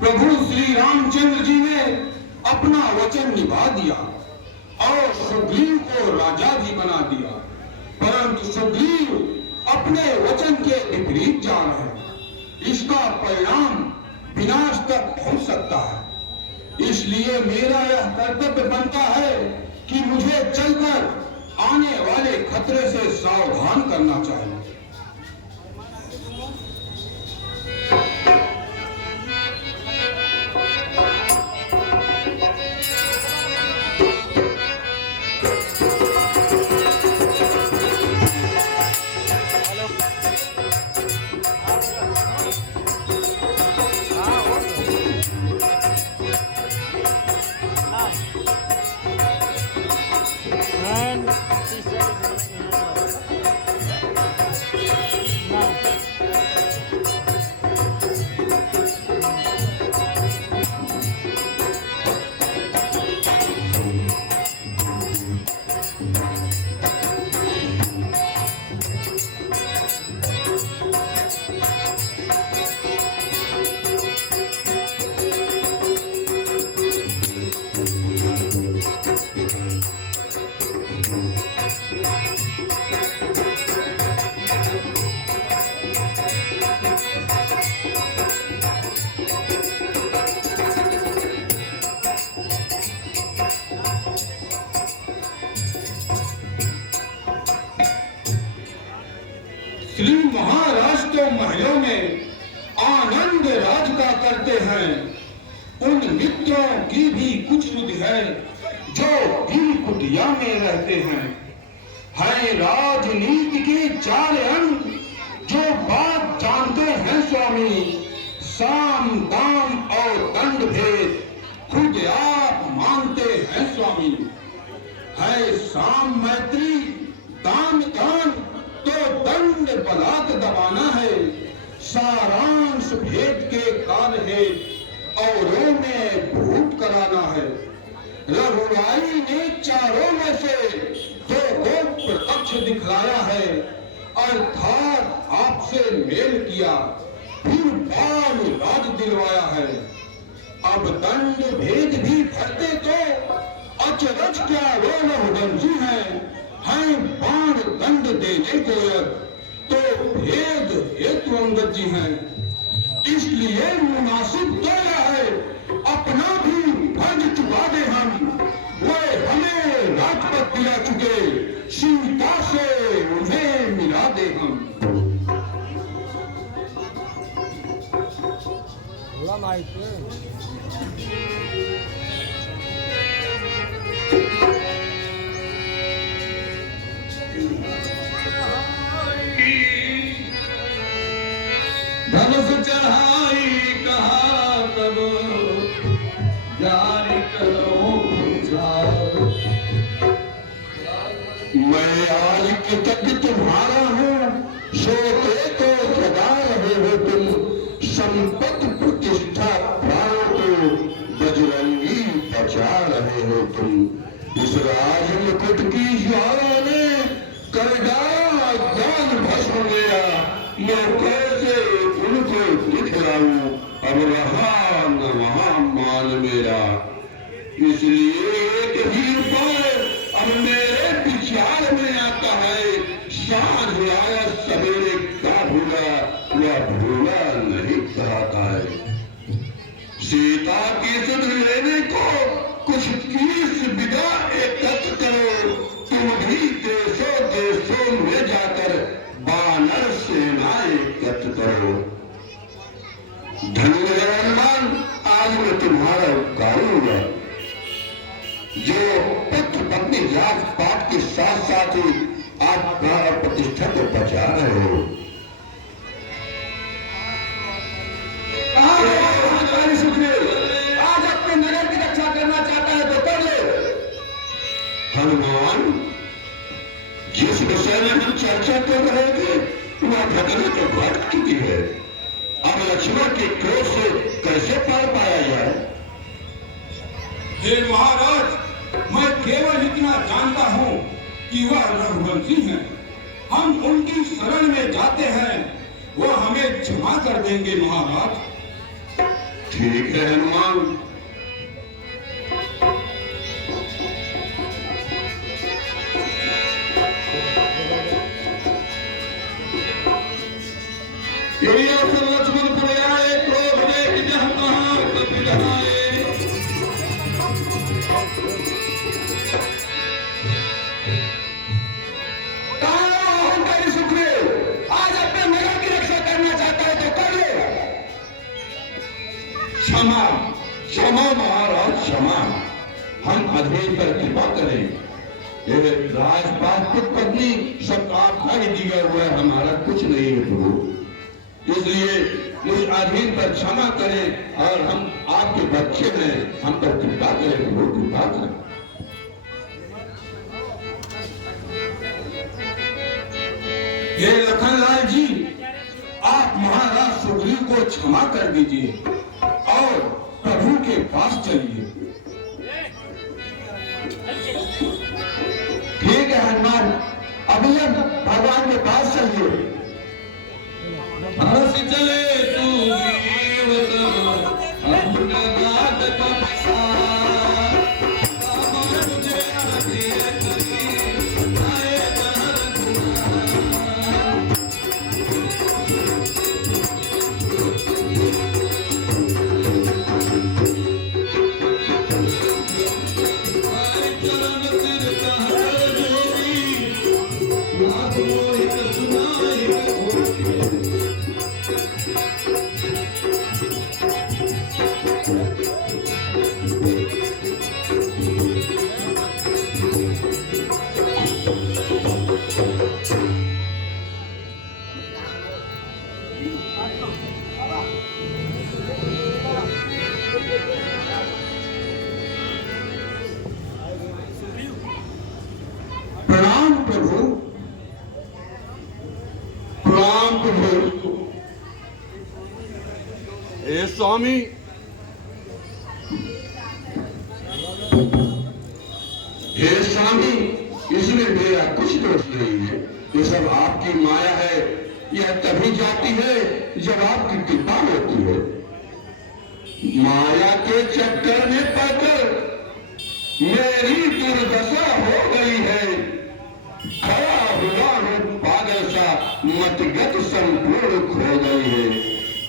प्रभु श्री रामचंद्र जी ने अपना वचन निभा दिया और सुग्रीव को राजा भी बना दिया, परंतु सुग्रीव अपने वचन के विपरीत जा रहे हैं। इसका परिणाम विनाश तक पहुंच सकता है। इसलिए मेरा यह कर्तव्य बनता है कि मुझे चलकर आने वाले खतरे से सावधान करना चाहिए। श्री महाराज तो महलों में आनंद राज का करते हैं, उन मित्रों की भी कुछ सुध है जो गिर कुटिया में रहते हैं। है राजनीति के चार अंग जो बात जानते हैं स्वामी, साम दाम और दंड भेद खुद आप मानते हैं स्वामी। है साम मैत्री दान दान तो दंड बलात् दबाना है, सारांश भेद के काल है औरों में भूत कराना है। रघुराई ने चारों में से दो को प्रत्यक्ष दिखलाया है, अर्थात आपसे मेल किया फिर बाल राज दिलवाया है। अब दंड भेद भी भरते तो अचरज क्या वो रघुवंशी हैं, बाण दंड देने को तो भेद हेतु अंगद जी हैं। इसलिए मुनासिब तो यह है अपना भी फर्ज चुका दे हम, वे हमें राजपद दिला चुके, सीता से उन्हें मिला दे हम। धनुष चढ़ाई कहा तब जारी करो जाओ। मैं आज तक तुम्हारा हूँ, सोते तो सदा रहे हो तुम, संपत्ति प्रतिष्ठा प्राण को बजरंगी बचा रहे हो तुम। इस राज मुकुट की ज्वाला ने कर डाला ज्ञान भस्म मेरा, मैं कैसे उनको दिखलाऊं अब रहा न वहां मान मेरा। इसलिए एक ही उपाय अब मेरे विचार में आता है, सांझ आया सवेरे का भूला वह भूला नहीं कराता है। सीता की सुध लेने को कुछ 30 विदा एकत्र करो, तुम भी देशों देशों में जाकर बानर सेनाएं एकत्र करो। धन्य हनुमान, आज मैं तुम्हारा उपकार होगा जो पुत्र पत्नी जात पात के साथ साथ ही आप प्राण प्रतिष्ठा को बचा रहे हो। आज अपने नगर की रक्षा करना चाहता है तो कर ले। हनुमान, जिस विषय में हम चर्चा कर रहे थे वह घटना तो घट चुकी है, अब लक्ष्मण के क्रोध से कैसे पार पाया जाए? हे महाराज, मैं केवल इतना जानता हूँ कि वह रघुवंशी हैं। हम उनकी शरण में जाते हैं, वो हमें क्षमा कर देंगे महाराज। ठीक है हनुमान। यदि अवसर लक्ष्मण पर आए, क्रोध देख जहाँ तहाँ कपि ढहाए। कहाँ हमारी सुग्रीव? आज अपने नगर की रक्षा करना चाहता है तो कर ले। क्षमा क्षमा महाराज क्षमा, हम अधेड़ पर कृपा करें। ये राजपाट की पत्नी सब आपका ही दिया हुआ है, हमारा कुछ नहीं है प्रभु। इसलिए मुझ अधीन पर क्षमा करें और हम आपके बच्चे हैं, हम पर कृपा करें प्रभु, कृपा करें। हे लखनलाल जी, आप महाराज सुग्रीव को क्षमा कर दीजिए और प्रभु के पास चलिए। ठीक है हनुमान, अभी हम भगवान के पास चलिए। हंस चले सुग्रीव सब अपने बात को विसार। राम तुझे आगे करी आए जहर कुमार। आए चरण सिर कहकर जोरी, नाथ मोहित सुनाई होरी। प्रणाम प्रभु, प्रणाम प्रभु। हे स्वामी, हे स्वामी, इसमें मेरा कुछ दोष नहीं है, ये सब आपकी माया है। यह तभी जाती है जब आपकी कृपा होती है। माया के चक्कर में पड़कर मेरी दुर्दशा हो गई है। खड़ा हुआ हूँ पागल सा, मतगत संपूर्ण खो गई है।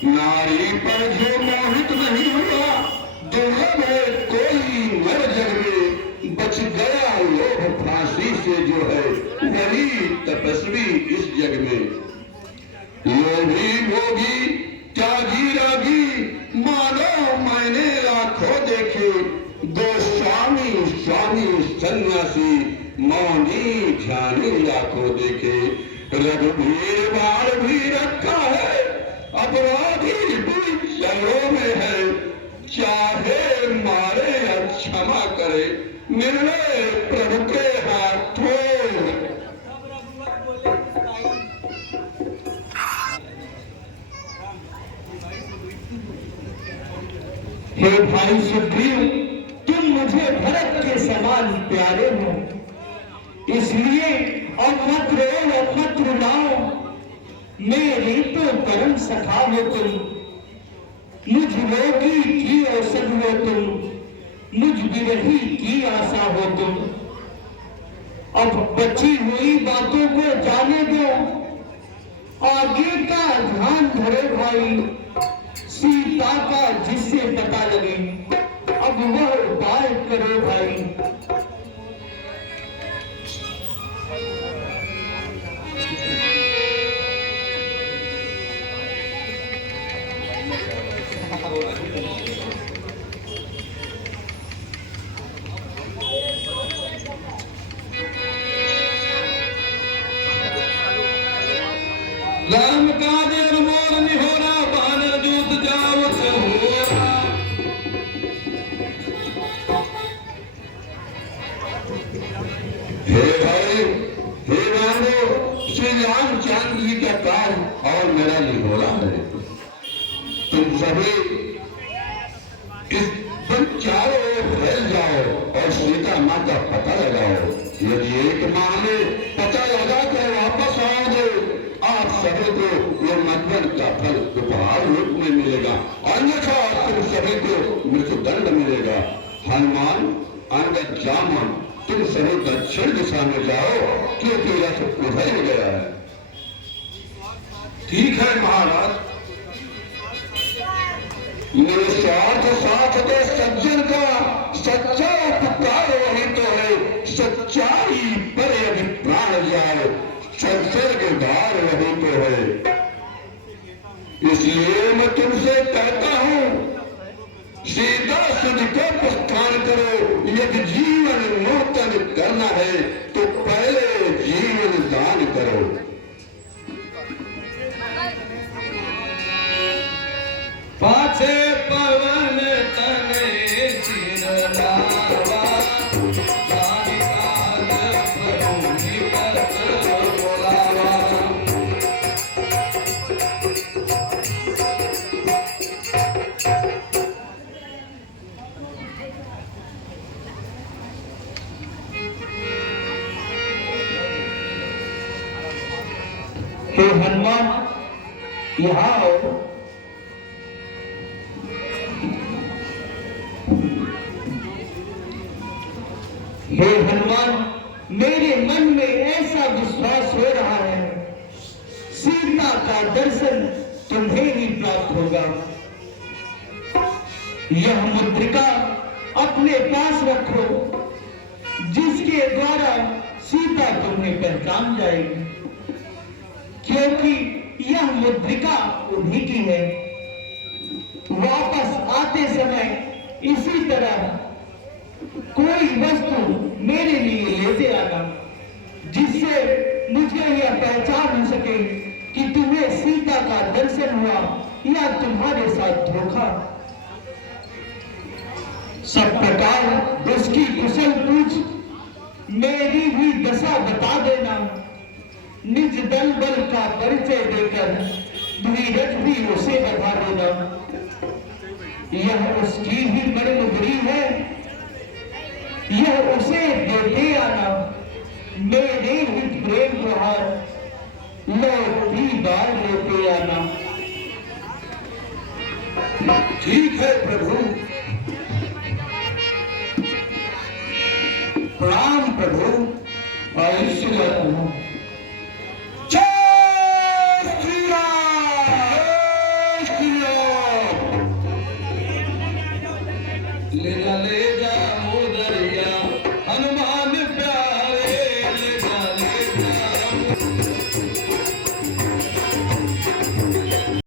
नारी पर जो मोहित नहीं हुआ, दुर्लभ है कोई नर जग में। बच गया लोभ फांसी से जो है, वही तपस्वी इस जग में। लोभी भोगी त्यागी रागी, मानो मैंने लाखों देखे। गोस्वामी स्वामी सन्यासी, मौनी ध्यानी लाखों देखे। रघुवीर बाण भी रखा है, अपराधी भी जंगलों में है। चाहे मारे या क्षमा करे, निर्णय प्रभु के हाथों। हे भाई सुग्रीव, तुम मुझे भरत के समान प्यारे हो, इसलिए अब मत रो और मत रुलाओ। मेरी तो परम सखा हो तुम, मुझ रोगी की औषध हो तुम, मुझ विरही की आशा हो तुम। अब बची हुई बातों को जाने दो, आगे का ध्यान धरो भाई। सीता का जिससे पता लगे, अब वह उपाय करो भाई। राम काज मोर निहोरा, बानर दूत जाओ चहोरा। हे भाई, हे रामो, श्री रामचंद्र जी का काज और मेरा निहोरा है। तुम सभी इस पर चारों ओर फैल जाओ और सीता माँ का पता लगाओ। यदि एक माह में पता लगा कर वापस आओगे, आप सभी को ये मधुबन का फल उपहार रूप में मिलेगा। अन्यथा तुम सभी को मृत्युदंड मिलेगा। हनुमान, अंगद, जामन, तुम सभी दक्षिण दिशा में जाओ, क्योंकि रथ उधर गया है। ठीक है महाराज। निस्वार्थ साथ दे सज्जन का सच्चा उपकार वही तो है। सच्चाई पर यदि प्राण जाए, संसर्ग द्वार वही तो है। इसलिए मैं तुमसे कहता हूं, सीधा सुध को प्रस्थान करो। यदि जीवन नूतन करना है तो पहले जीवन दान करो। पाछे पवन तने चिरलावा, जानि काल प्रभु निकट बोलावा। हे हनुमान, यहाँ आओ। हे हनुमान, मेरे मन में ऐसा विश्वास हो रहा है, सीता का दर्शन तुम्हें ही प्राप्त होगा। यह मुद्रिका अपने पास रखो, जिसके द्वारा सीता तुम्हें पहचान जाएगी, क्योंकि यह मुद्रिका उन्हीं की है। वापस आते समय इसी तरह कोई वस्तु मेरे लिए लेते आना, जिससे मुझे यह पहचान हो सके कि तुम्हें सीता का दर्शन हुआ या तुम्हारे साथ धोखा। सब प्रकार उसकी कुशल पूछ, मेरी भी दशा बता देना। निज दल बल का परिचय देकर धीरज भी उसे बता देना। यह उसकी ही बड़ी मुगरी है, यह उसे देते आना। मेरे ही प्रेम प्रहार लो भी बार लेते आना। ठीक है प्रभु। प्रणाम प्रभु। आयुष्य